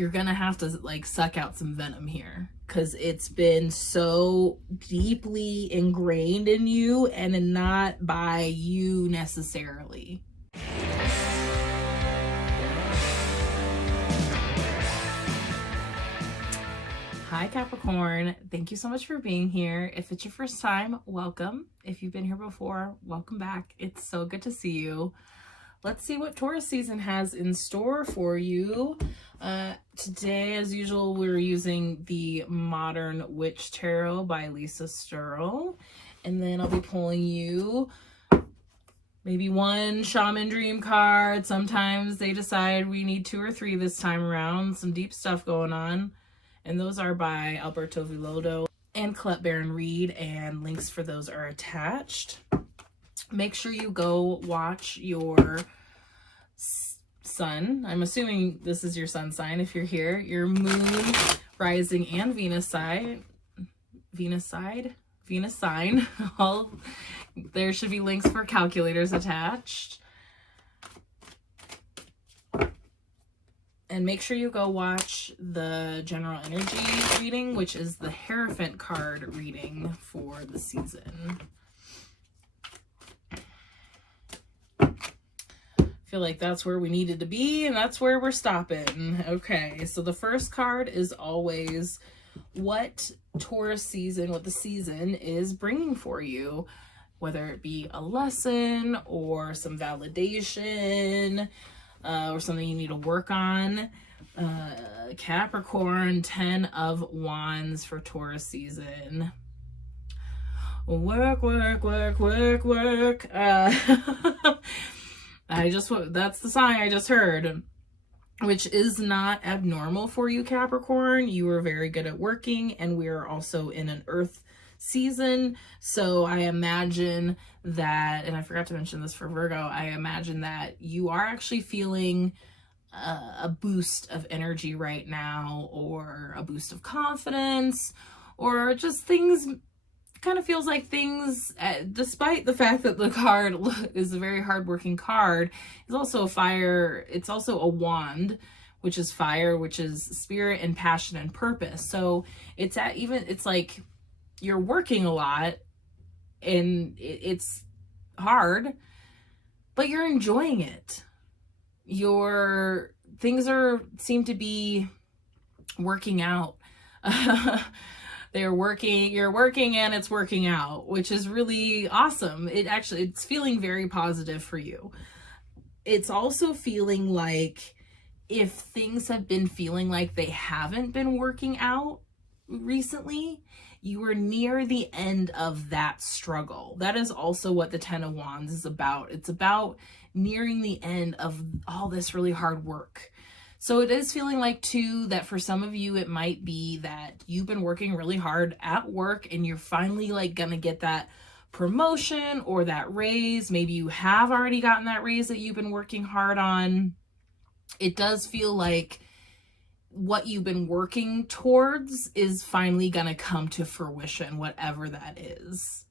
you're gonna have to like suck out some venom here, because it's been so deeply ingrained in you and not by you necessarily. Hi Capricorn, thank you so much for being here. If it's your first time, welcome. If you've been here before, welcome back. It's so good to see you. Let's see what Taurus season has in store for you. Today, as usual, we're using the Modern Witch Tarot by Lisa Sterle. And then I'll be pulling you maybe one Shaman Dream card. Sometimes they decide we need 2 or 3 this time around. Some deep stuff going on. And those are by Alberto Villoldo and Colette Baron Reed, and links for those are attached. Make sure you go watch your sun. I'm assuming this is your sun sign if you're here. Your moon, rising, and Venus sign. All there should be links for calculators attached. And make sure you go watch the general energy reading, which is the Hierophant card reading for the season. Feel like that's where we needed to be, and that's where we're stopping. Okay, so the first card is always what Taurus season, what the season is bringing for you, whether it be a lesson or some validation or something you need to work on. Capricorn, 10 of Wands for Taurus season. Work, work, work, work, work. That's the sign I just heard, which is not abnormal for you, Capricorn. You are very good at working, and we are also in an earth season. So I imagine that, and I forgot to mention this for Virgo, I imagine that you are actually feeling a boost of energy right now, or a boost of confidence, or just things. Kind of feels like things, despite the fact that the card is a very hardworking card, is also a fire. It's also a wand, which is fire, which is spirit and passion and purpose. So it's like you're working a lot, and it's hard, but you're enjoying it. Your things seem to be working out. You're working and it's working out, which is really awesome. It's feeling very positive for you. It's also feeling like if things have been feeling like they haven't been working out recently, you are near the end of that struggle. That is also what the 10 of Wands is about. It's about nearing the end of all this really hard work. So it is feeling like, too, that for some of you, it might be that you've been working really hard at work and you're finally like gonna get that promotion or that raise. Maybe you have already gotten that raise that you've been working hard on. It does feel like what you've been working towards is finally gonna come to fruition, whatever that is.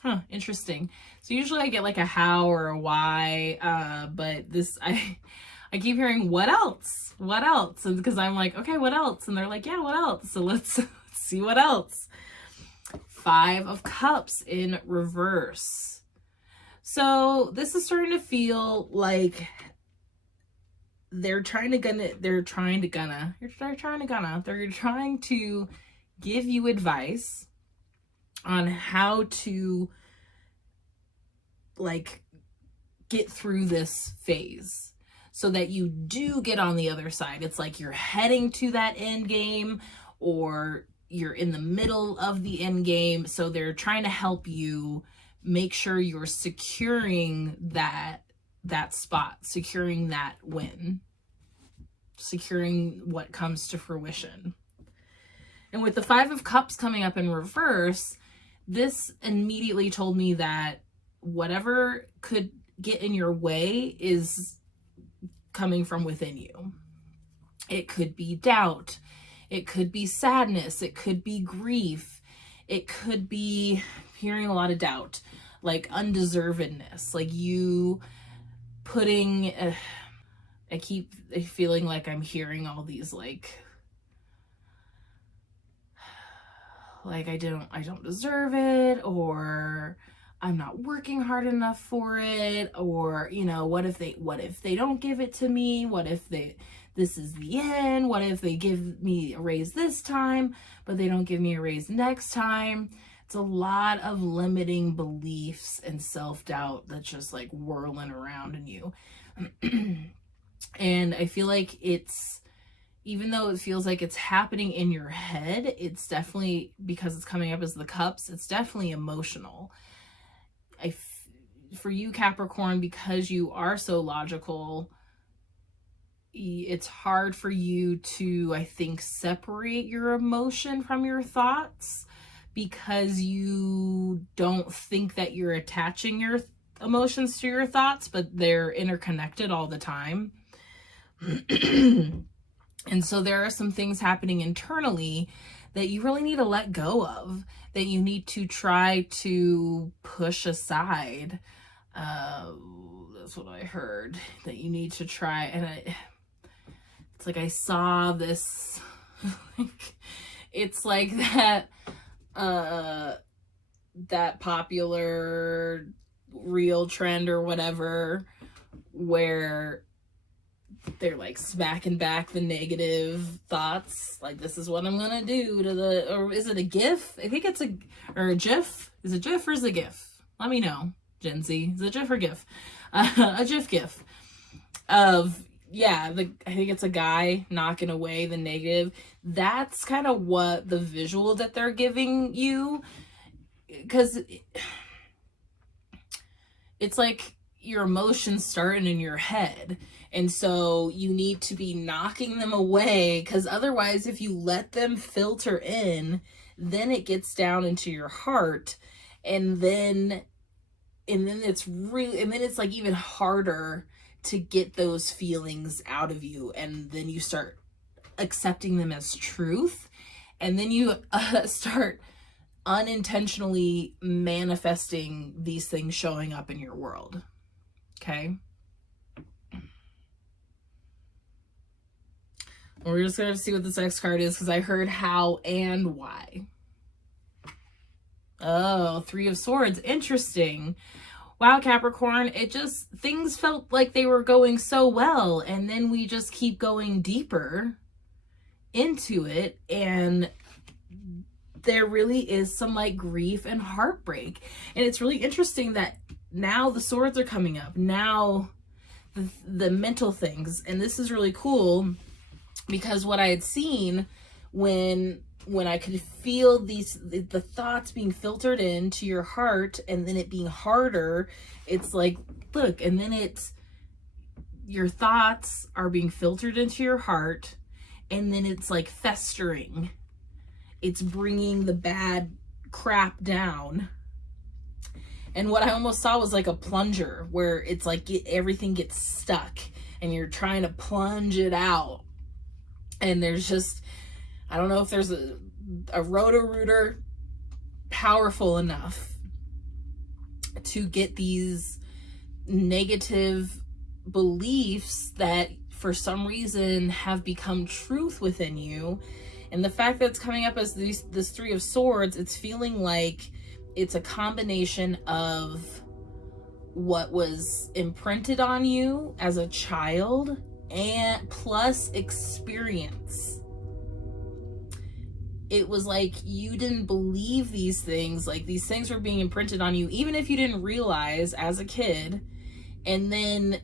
Huh, interesting. So usually I get like a how or a why, but this, I keep hearing what else? What else? And because I'm like, okay, what else? And they're like, yeah, what else? So let's see what else. 5 of Cups in reverse. So this is starting to feel like they're trying to give you advice on how to like get through this phase so that you do get on the other side. It's like you're heading to that end game, or you're in the middle of the end game. So they're trying to help you make sure you're securing that spot, securing that win, securing what comes to fruition. And with the 5 of Cups coming up in reverse, this immediately told me that whatever could get in your way is coming from within you. It could be doubt. It could be sadness. It could be grief. It could be hearing a lot of doubt, like undeservedness, like you putting, I keep feeling like I'm hearing all these like I don't deserve it, or I'm not working hard enough for it, or, you know, what if they don't give it to me? What if this is the end? What if they give me a raise this time, but they don't give me a raise next time? It's a lot of limiting beliefs and self-doubt that's just like whirling around in you. And I feel like it's, even though it feels like it's happening in your head, it's definitely, because it's coming up as the cups, it's definitely emotional. For you, Capricorn, because you are so logical, it's hard for you to, I think, separate your emotion from your thoughts, because you don't think that you're attaching your emotions to your thoughts, but they're interconnected all the time. And so there are some things happening internally that you really need to let go of, that you need to try to push aside. That's what I heard, that you need to try. And it's like I saw this, it's like that popular reel trend or whatever, where they're like smacking back the negative thoughts, like, this is what I'm gonna do to the, or is it a GIF? I think it's a GIF. Is it GIF or is it GIF? Let me know, Gen Z. Is it GIF or GIF? A GIF of, yeah, I think it's a guy knocking away the negative. That's kind of what the visual that they're giving you, because it's like your emotions starting in your head. And so you need to be knocking them away, because otherwise, if you let them filter in, then it gets down into your heart, and then it's really, and then it's like even harder to get those feelings out of you, and then you start accepting them as truth, and then you start unintentionally manifesting these things showing up in your world. Okay? We're just going to see what this next card is, because I heard how and why. Oh, Three of Swords. Interesting. Wow, Capricorn, it just, things felt like they were going so well, and then we just keep going deeper into it, and there really is some like grief and heartbreak. And it's really interesting that now the swords are coming up, now the mental things, and this is really cool, because what I had seen when I could feel the thoughts being filtered into your heart, and then it being harder, it's like, look, and then it's, your thoughts are being filtered into your heart, and then it's like festering. It's bringing the bad crap down. And what I almost saw was like a plunger, where it's like everything gets stuck, and you're trying to plunge it out. And there's just, I don't know if there's a Roto-Rooter powerful enough to get these negative beliefs that for some reason have become truth within you. And the fact that it's coming up as this Three of Swords, it's feeling like it's a combination of what was imprinted on you as a child and plus experience. It was like you didn't believe these things, like these things were being imprinted on you, even if you didn't realize as a kid. And then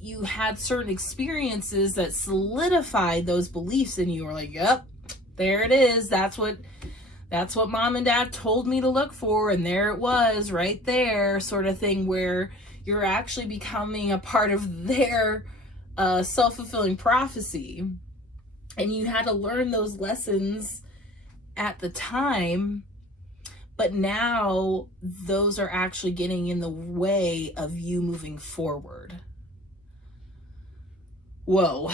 you had certain experiences that solidified those beliefs in you. Or like, yep, there it is. That's what mom and dad told me to look for, and there it was right there, sort of thing, where you're actually becoming a part of their self-fulfilling prophecy. And you had to learn those lessons at the time, but now those are actually getting in the way of you moving forward. Whoa.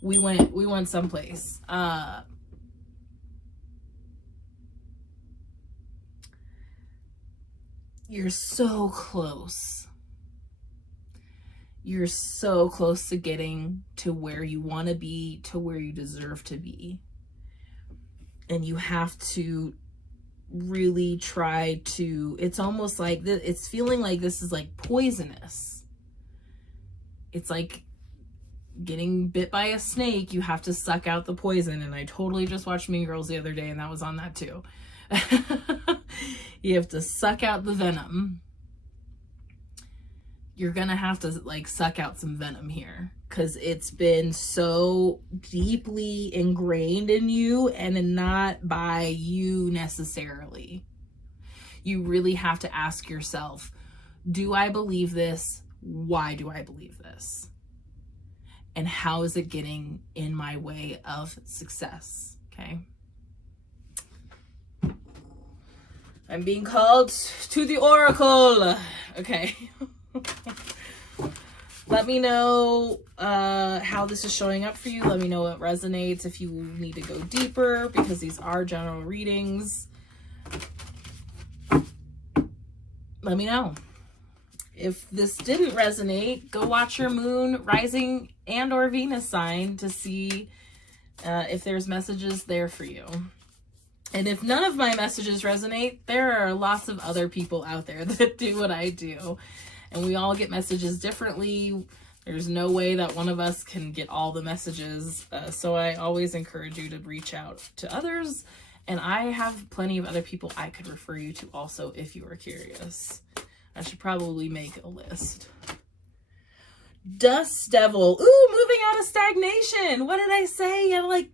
We went someplace. you're so close. You're so close to getting to where you want to be, to where you deserve to be. And you have to really try to, it's almost like, it's feeling like this is like poisonous. It's like getting bit by a snake. You have to suck out the poison. And I totally just watched Mean Girls the other day, and that was on that too. You have to suck out the venom. You're gonna have to like suck out some venom here, because it's been so deeply ingrained in you, and not by you necessarily. You really have to ask yourself, do I believe this? Why do I believe this? And how is it getting in my way of success? Okay. I'm being called to the oracle. Okay. Let me know how this is showing up for you. Let me know what resonates, if you need to go deeper, because these are general readings. Let me know. If this didn't resonate, go watch your moon, rising, and or Venus sign to see if there's messages there for you. And if none of my messages resonate, there are lots of other people out there that do what I do. And we all get messages differently. There's no way that one of us can get all the messages. So I always encourage you to reach out to others. And I have plenty of other people I could refer you to also if you are curious. I should probably make a list. Dust Devil. Ooh, moving out of stagnation. What did I say? You gotta like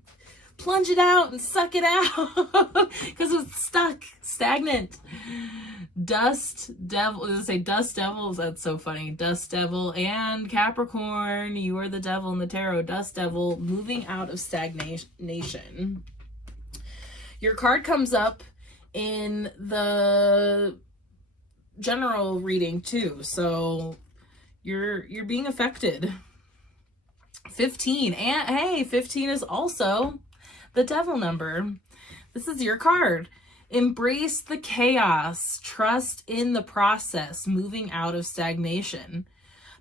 plunge it out and suck it out because it's stuck, stagnant. Dust Devil. Does it say Dust Devils? That's so funny. Dust Devil and Capricorn. You are the devil in the tarot. Dust Devil, moving out of stagnation. Your card comes up in the general reading too, so you're being affected. 15, and hey, 15 is also the devil number. This is your card. Embrace the chaos. Trust in the process. Moving out of stagnation.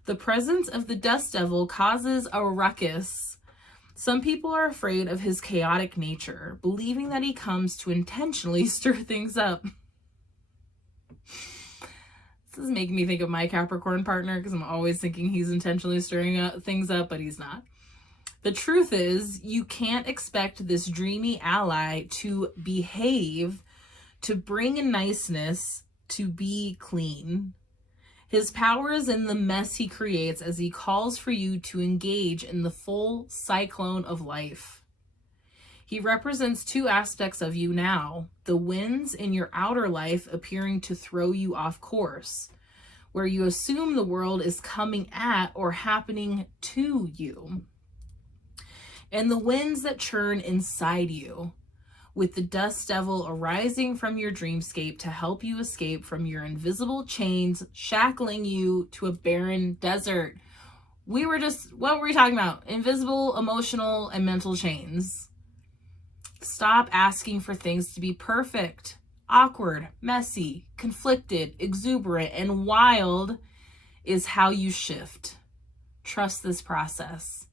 The presence of the dust devil causes a ruckus. Some people are afraid of his chaotic nature, believing that he comes to intentionally stir things up. This is making me think of my Capricorn partner, because I'm always thinking he's intentionally stirring things up, but he's not. The truth is, you can't expect this dreamy ally to behave, to bring a niceness, to be clean. His power is in the mess he creates as he calls for you to engage in the full cyclone of life. He represents two aspects of you now: the winds in your outer life appearing to throw you off course, where you assume the world is coming at or happening to you, and the winds that churn inside you, with the dust devil arising from your dreamscape to help you escape from your invisible chains shackling you to a barren desert. What were we talking about? Invisible, emotional, and mental chains. Stop asking for things to be perfect. Awkward, messy, conflicted, exuberant, and wild is how you shift. Trust this process.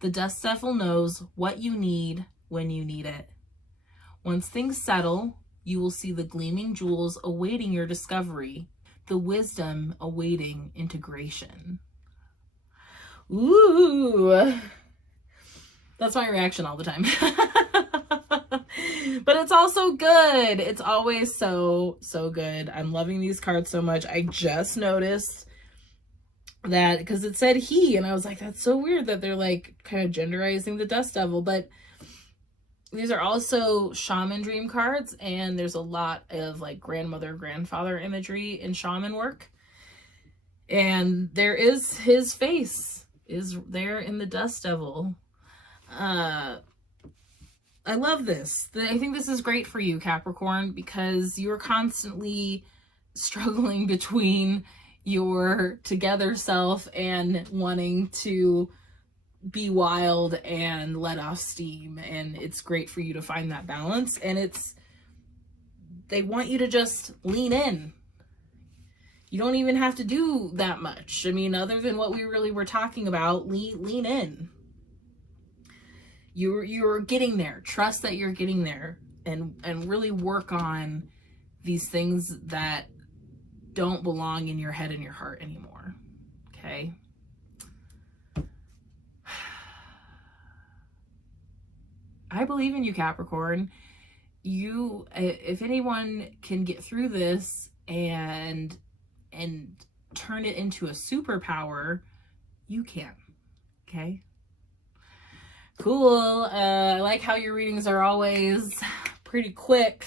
The dust devil knows what you need when you need it. Once things settle, you will see the gleaming jewels awaiting your discovery, the wisdom awaiting integration. Ooh, that's my reaction all the time. But it's also good. It's always so good. I'm loving these cards so much. I just noticed that because it said he, and I was like, that's so weird that they're like kind of genderizing the dust devil. But these are also shaman dream cards, and there's a lot of like grandmother, grandfather imagery in shaman work. And there is his face is there in the dust devil. I love this. I think this is great for you, Capricorn, because you're constantly struggling between your together self and wanting to be wild and let off steam. And it's great for you to find that balance. And they want you to just lean in. You don't even have to do that much. I mean, other than what we really were talking about, lean in. You're getting there. Trust that you're getting there, and really work on these things that don't belong in your head and your heart anymore. Okay? I believe in you, Capricorn. You, if anyone can get through this and turn it into a superpower, you can. Okay? Cool. I like how your readings are always pretty quick,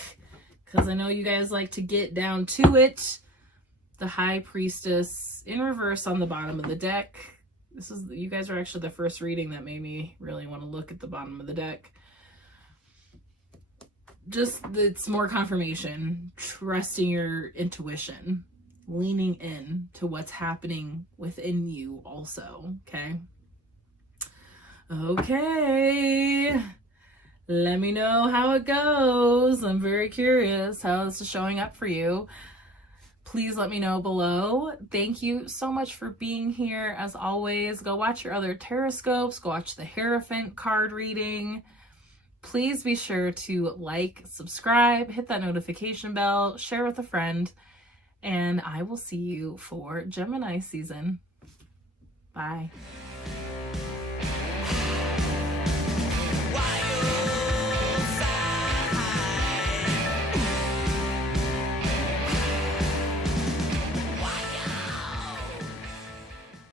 because I know you guys like to get down to it. The High Priestess in reverse on the bottom of the deck. You guys are actually the first reading that made me really want to look at the bottom of the deck. Just, it's more confirmation, trusting your intuition, leaning in to what's happening within you also, okay? Okay, let me know how it goes. I'm very curious how this is showing up for you. Please let me know below. Thank you so much for being here. As always, go watch your other Taroscopes. Go watch the Hierophant card reading. Please be sure to like, subscribe, hit that notification bell, share with a friend, and I will see you for Gemini season. Bye.